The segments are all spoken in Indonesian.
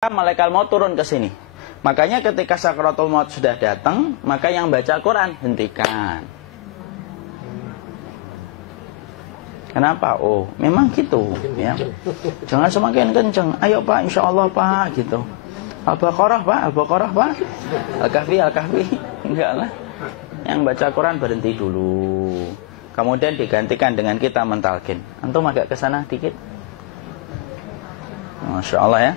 malaikat maut turun ke sini. Makanya ketika sakaratul maut sudah datang, maka yang baca Quran hentikan. Kenapa? Oh, memang gitu ya. Jangan semakin kenceng. Ayo Pak, insya Allah Pak, gitu. Al-Baqarah Pak, Al-Baqarah Pak. Al-Kahfi, Al-Kahfi. Enggak lah. Yang baca Quran berhenti dulu. Kemudian digantikan dengan kita mentalkin. Antum agak ke sana dikit. Masya Allah ya.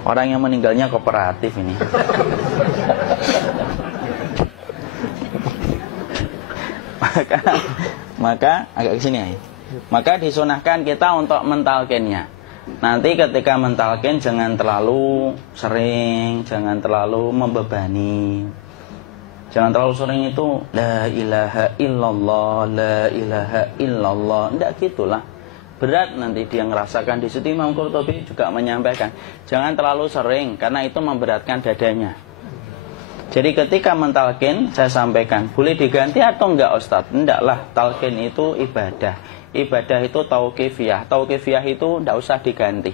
Orang yang meninggalnya kooperatif ini. maka agak ke sini ya. Maka disunahkan kita untuk mentalkinnya. Nanti ketika mentalkin jangan terlalu sering, jangan terlalu membebani. Jangan terlalu sering itu la ilaha illallah, la ilaha illallah. Enggak gitulah. Berat nanti dia ngerasakan. Di situ Imam Qurtubi juga menyampaikan, jangan terlalu sering karena itu memberatkan dadanya. Jadi ketika mentalkin, saya sampaikan, boleh diganti atau enggak Ustadz? Enggaklah, talkin itu ibadah. Ibadah itu tauqifiyah. Tauqifiyah itu enggak usah diganti.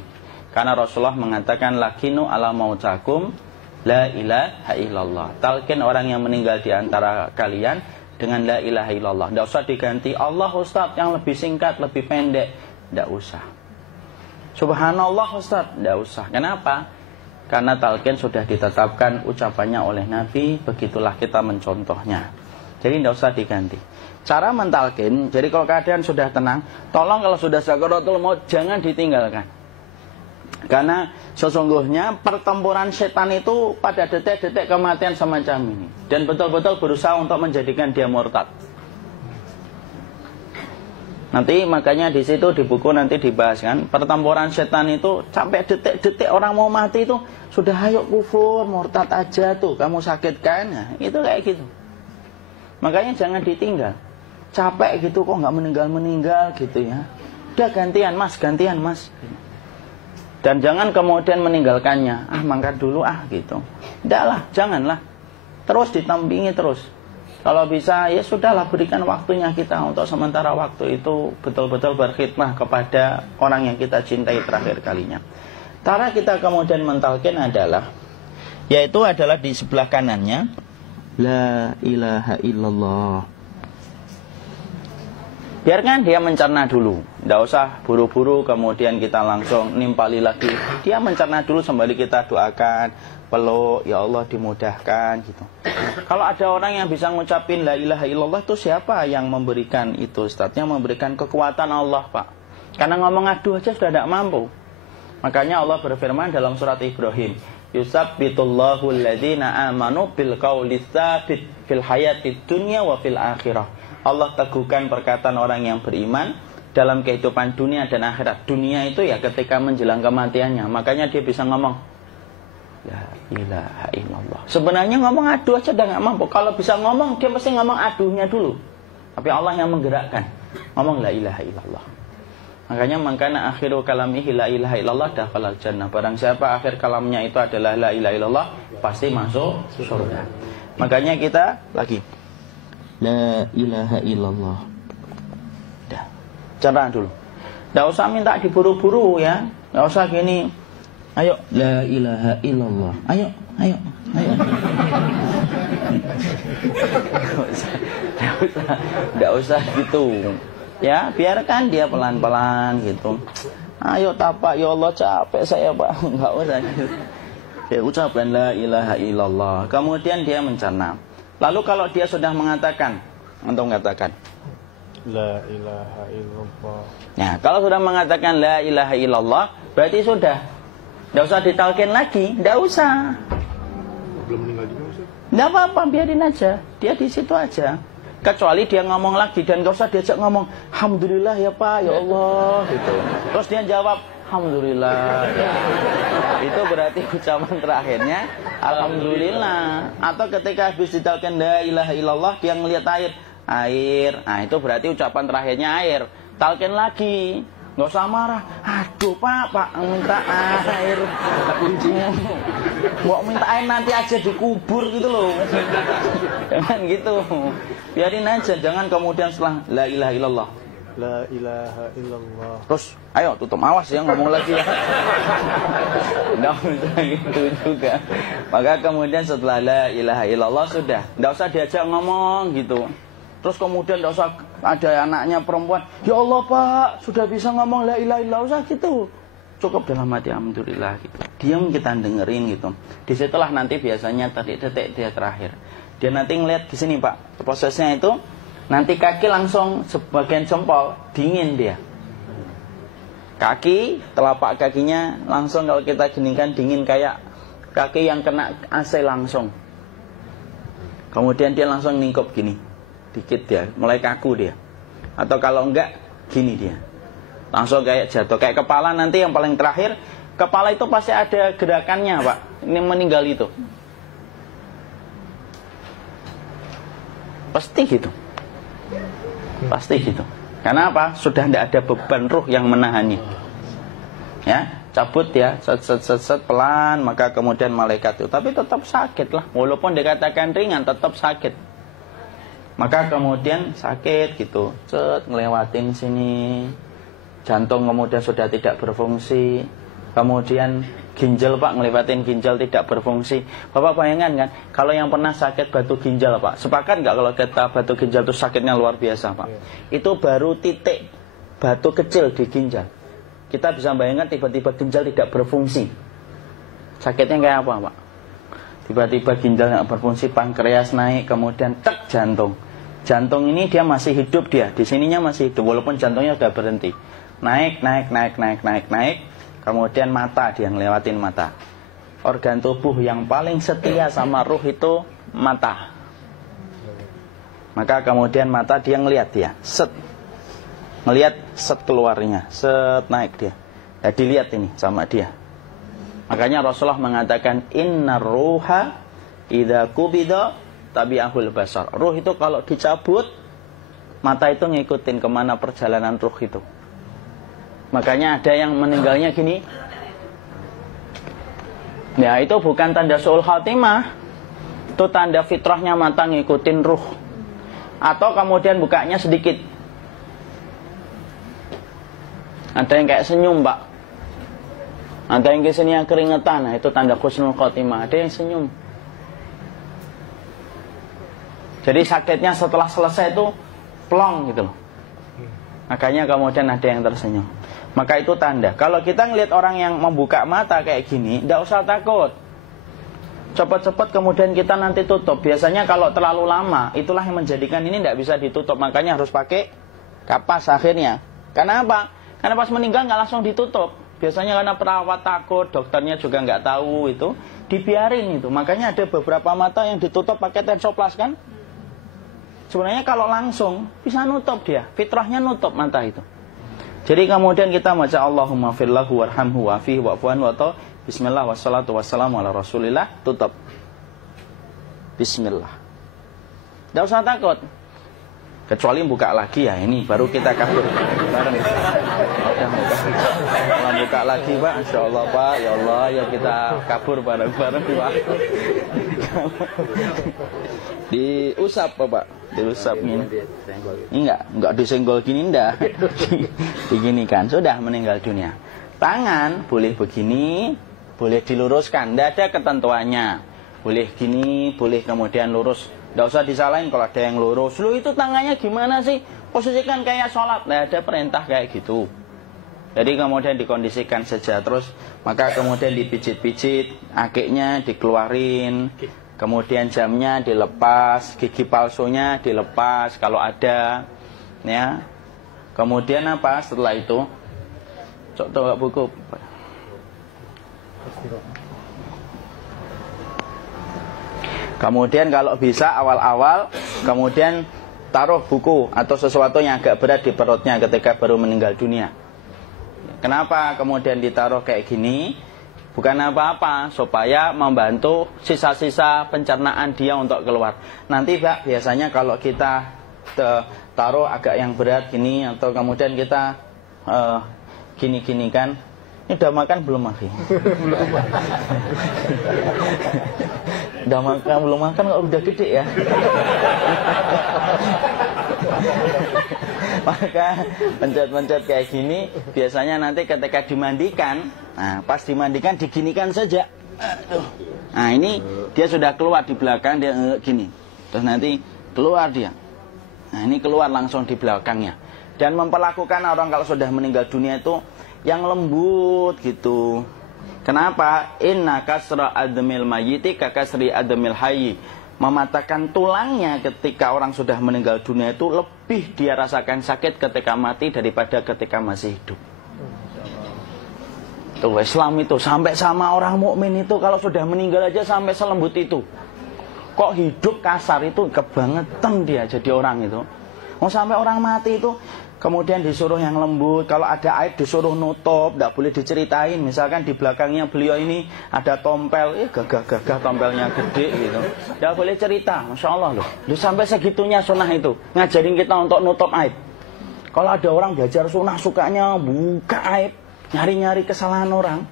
Karena Rasulullah mengatakan, lakinu ala mautakum la ilaha illallah. Talkin orang yang meninggal di antara kalian dengan la ilaha illallah. Enggak usah diganti Allah Ustadz yang lebih singkat, lebih pendek. Tidak usah. Subhanallah Ustaz, tidak usah. Kenapa? Karena talqin sudah ditetapkan ucapannya oleh Nabi, begitulah kita mencontohnya. Jadi tidak usah diganti. Cara mentalqin, jadi kalau keadaan sudah tenang, tolong kalau sudah sakaratul maut jangan ditinggalkan. Karena sesungguhnya pertempuran setan itu pada detik-detik kematian semacam ini. Dan betul-betul berusaha untuk menjadikan dia murtad. Nanti makanya di situ di buku nanti dibahas kan, pertempuran setan itu sampai detik-detik orang mau mati itu sudah ayo kufur, murtad aja tuh, kamu sakit kan? Nah, itu kayak gitu. Makanya jangan ditinggal. Capek gitu kok nggak meninggal gitu ya. Udah gantian mas. Dan jangan kemudian meninggalkannya. Mangkat dulu gitu. Udahlah, janganlah. Terus ditampingi terus. Kalau bisa ya sudahlah, berikan waktunya kita untuk sementara waktu itu betul-betul berkhidmah kepada orang yang kita cintai terakhir kalinya. Cara kita kemudian mentalkin adalah, yaitu adalah di sebelah kanannya la ilaha illallah. Biarkan dia mencerna dulu, tidak usah buru-buru kemudian kita langsung nimpali lagi. Dia mencerna dulu sembari kita doakan, peluk, ya Allah dimudahkan gitu. Kalau ada orang yang bisa ngucapin la ilaha illallah, itu siapa yang memberikan itu Ustaz? Yang memberikan kekuatan Allah Pak. Karena ngomong aduh aja sudah tidak mampu. Makanya Allah berfirman dalam surat Ibrahim, yusabbitullahu alladhina amanu bil qawli tsabit fil hayatid dunya wa fil akhirah. Allah teguhkan perkataan orang yang beriman dalam kehidupan dunia dan akhirat. Dunia itu ya ketika menjelang kematiannya. Makanya dia bisa ngomong la ilaha illallah. Sebenarnya ngomong aduh aja udah gak mampu. Kalau bisa ngomong, dia mesti ngomong aduhnya dulu. Tapi Allah yang menggerakkan. Ngomong la ilaha illallah. Makanya mangkana akhiru kalamihi la ilaha illallah dakhalal jannah. Barang siapa akhir kalamnya itu adalah la ilaha illallah, pasti masuk surga. Makanya kita lagi la ilaha illallah. Dah. Cara dulu. Enggak usah minta diburu-buru ya. Enggak usah gini. Ayo la ilaha illallah. Ayo. Enggak usah gitu. Ya, biarkan dia pelan-pelan gitu. Ayo tapak, ya Allah capek saya Pak. Enggak usah gitu. Dia ucapkan la ilaha illallah. Kemudian dia mencerna. Lalu kalau dia sudah mengatakan, untuk mengatakan la ilaha illallah. Nah, kalau sudah mengatakan la ilaha illallah, berarti sudah. Tidak usah ditalkin lagi, tidak usah. Belum meninggal juga Ustaz? Tidak apa-apa, biarin aja. Dia di situ aja. Kecuali dia ngomong lagi dan gak usah diajak ngomong alhamdulillah ya Pak, ya Allah gitu. Terus dia jawab alhamdulillah. Itu berarti ucapan terakhirnya alhamdulillah. Atau ketika habis ditalkin la ilaha illallah, dia ngelihat air. Nah, itu berarti ucapan terakhirnya air. Talkin lagi. Nggak usah marah. Aduh Pak minta air. Kuncinya. Mau minta air nanti aja dikubur gitu loh. Jangan gitu. Biarin aja. Jangan kemudian setelah la ilaha illallah La ilaha illallah. Terus, ayo tutup, awas ya ngomong lagi ya. Nggak bisa gitu juga. Maka kemudian setelah la ilaha illallah sudah, nggak usah diajak ngomong gitu. Terus kemudian nggak usah ada anaknya perempuan, ya Allah Pak, sudah bisa ngomong la ilaha illallah, usah gitu. Cukup dalam hati alhamdulillah gitu. Diam, kita dengerin gitu. Disitulah nanti biasanya detik dia terakhir. Dia nanti ngeliat di sini Pak, prosesnya itu. Nanti kaki langsung sebagian jempol dingin dia. Kaki, telapak kakinya langsung kalau kita geningkan dingin kayak kaki yang kena AC langsung. Kemudian dia langsung ningkup gini, dikit dia, mulai kaku dia. Atau kalau enggak, gini dia. Langsung kayak jatuh, kayak kepala nanti yang paling terakhir. Kepala itu pasti ada gerakannya Pak, ini meninggal itu. Pasti gitu. Pasti gitu. Karena apa? Sudah tidak ada beban ruh yang menahannya. Ya, cabut ya, set pelan, maka kemudian malaikat itu. Tapi tetap sakit lah, walaupun dikatakan ringan, tetap sakit. Maka kemudian sakit gitu, ngelewatin sini, jantung kemudian sudah tidak berfungsi, kemudian ginjal Pak, ngelewatin ginjal tidak berfungsi. Bapak bayangkan kan, kalau yang pernah sakit batu ginjal Pak, sepakat nggak kalau kita batu ginjal itu sakitnya luar biasa Pak? Itu baru titik batu kecil di ginjal. Kita bisa bayangkan tiba-tiba ginjal tidak berfungsi, sakitnya kayak apa Pak? Tiba-tiba ginjal nggak berfungsi, pankreas naik, kemudian tek jantung. Jantung ini dia masih hidup dia, di sininya masih hidup walaupun jantungnya sudah berhenti. Naik. Kemudian mata, dia ngelewatin mata. Organ tubuh yang paling setia sama ruh itu mata. Maka kemudian mata dia ngelihat dia, ngelihat keluarnya, naik dia. Ya dilihat ini sama dia. Makanya Rasulullah mengatakan innar ruha idza qubida tabi'ahul basar. Ruh itu kalau dicabut, mata itu ngikutin kemana perjalanan ruh itu. Makanya ada yang meninggalnya gini. Ya itu bukan tanda su'ul khatimah, itu tanda fitrahnya mata ngikutin ruh. Atau kemudian bukanya sedikit. Ada yang kayak senyum Pak, ada yang kesini yang keringetan. Nah itu tanda husnul khatimah. Ada yang senyum. Jadi sakitnya setelah selesai itu plong gitu loh. Makanya kemudian ada yang tersenyum. Maka itu tanda. Kalau kita ngelihat orang yang membuka mata kayak gini, tidak usah takut. Cepat-cepat kemudian kita nanti tutup. Biasanya kalau terlalu lama, itulah yang menjadikan ini tidak bisa ditutup. Makanya harus pakai kapas akhirnya. Karena apa? Karena pas meninggal nggak langsung ditutup. Biasanya karena perawat takut, dokternya juga nggak tahu itu, dibiarin itu. Makanya ada beberapa mata yang ditutup pakai tensoplas kan? Sebenarnya kalau langsung bisa nutup dia, fitrahnya nutup mata itu. Jadi kemudian kita baca Allahumma firlahu warhamhu wa'afihi wa'fu'an wa ta bismillah wassalatu wassalamu ala rasulillah, tutup. Bismillah. Tidak usah takut. Kecuali buka lagi ya, ini baru kita kabur bareng. Kalau buka lagi Pak, Insya Allah Pak, ya Allah ya kita kabur bareng-bareng Pak. Diusap Pak, diusap gini. Ini enggak disenggol gini enggak. Begini kan, sudah meninggal dunia. Tangan boleh begini, boleh diluruskan, tidak ada ketentuannya. Boleh gini, boleh kemudian lurus. Tidak usah disalahin kalau ada yang lurus. Lu itu tangannya gimana sih? Posisikan kayak sholat. Tidak ada perintah kayak gitu. Jadi kemudian dikondisikan saja. Terus maka kemudian dipijit-pijit, akiknya dikeluarin, kemudian jamnya dilepas, gigi palsunya dilepas kalau ada, ya. Kemudian apa setelah itu? Coba buku. Kemudian kalau bisa awal-awal, kemudian taruh buku atau sesuatu yang agak berat di perutnya ketika baru meninggal dunia. Kenapa kemudian ditaruh kayak gini? Bukan apa-apa, supaya membantu sisa-sisa pencernaan dia untuk keluar. Nanti Pak, biasanya kalau kita taruh agak yang berat gini, atau kemudian kita gini-gini kan, ini udah makan belum Maki? Udah makan belum makan kok udah gede ya? Maka pencet-pencet kayak gini biasanya nanti ketika dimandikan, nah pas dimandikan diginikan saja. Aduh. Nah ini dia sudah keluar di belakang, dia gini. Terus nanti keluar dia. Nah ini keluar langsung di belakangnya. Dan memperlakukan orang kalau sudah meninggal dunia itu yang lembut gitu. Kenapa? Inna kasra admil mayyiti kakasri admil hayyi. Mematahkan tulangnya ketika orang sudah meninggal dunia itu lebih dia rasakan sakit ketika mati daripada ketika masih hidup. Tuh Islam itu sampai sama orang mukmin itu kalau sudah meninggal aja sampai selembut itu. Kok hidup kasar itu kebangetan dia jadi orang itu. Mau sampai orang mati itu kemudian disuruh yang lembut, kalau ada aib disuruh nutup, tidak boleh diceritain. Misalkan di belakangnya beliau ini ada tompel, gagah-gagah tompelnya gede gitu, tidak boleh cerita. Masya Allah loh, sampai segitunya sunnah itu ngajarin kita untuk nutup aib. Kalau ada orang belajar sunnah sukanya buka aib, nyari-nyari kesalahan orang,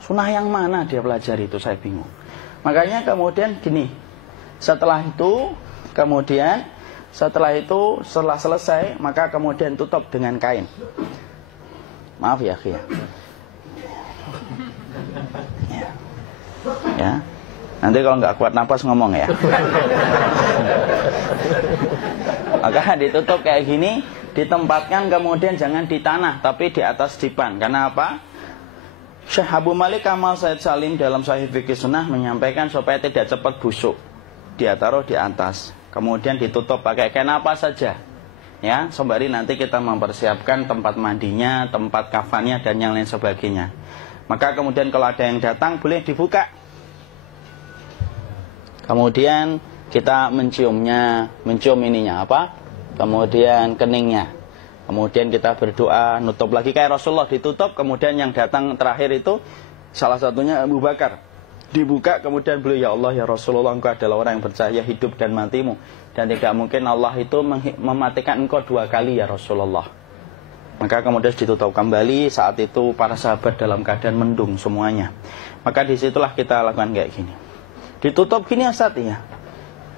sunnah yang mana dia pelajari itu, saya bingung. Makanya kemudian gini, setelah selesai maka kemudian tutup dengan kain. Maaf ya, ya. Ya. Nanti kalau nggak kuat napas ngomong ya. Maka ditutup kayak gini, ditempatkan kemudian jangan di tanah tapi di atas dipan. Karena apa? Syekh Abu Malik Kamal Said Salim dalam Sahih Fikih Sunnah menyampaikan supaya tidak cepat busuk. Dia taruh di atas. Kemudian ditutup pakai kain apa saja, ya, sembari nanti kita mempersiapkan tempat mandinya, tempat kafannya dan yang lain sebagainya. Maka kemudian kalau ada yang datang boleh dibuka. Kemudian kita mencium ininya apa? Kemudian keningnya. Kemudian kita berdoa, nutup lagi kayak Rasulullah ditutup. Kemudian yang datang terakhir itu salah satunya Abu Bakar. Dibuka kemudian beliau, ya Allah ya Rasulullah, engkau adalah orang yang percaya hidup dan matimu, dan tidak mungkin Allah itu mematikan engkau 2 kali ya Rasulullah. Maka kemudian ditutup kembali. Saat itu para sahabat dalam keadaan mendung semuanya. Maka disitulah kita lakukan kayak gini. Ditutup gini Ustaz ya.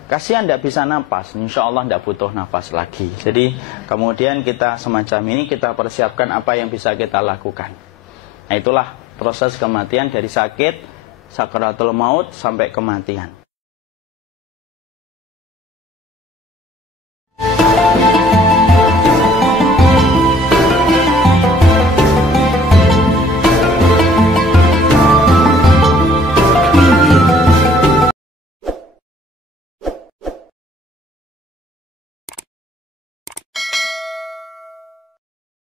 Kasihan tidak bisa napas, insya Allah tidak butuh napas lagi. Jadi kemudian kita semacam ini kita persiapkan apa yang bisa kita lakukan. Nah itulah proses kematian dari sakit sakaratul maut sampai kematian.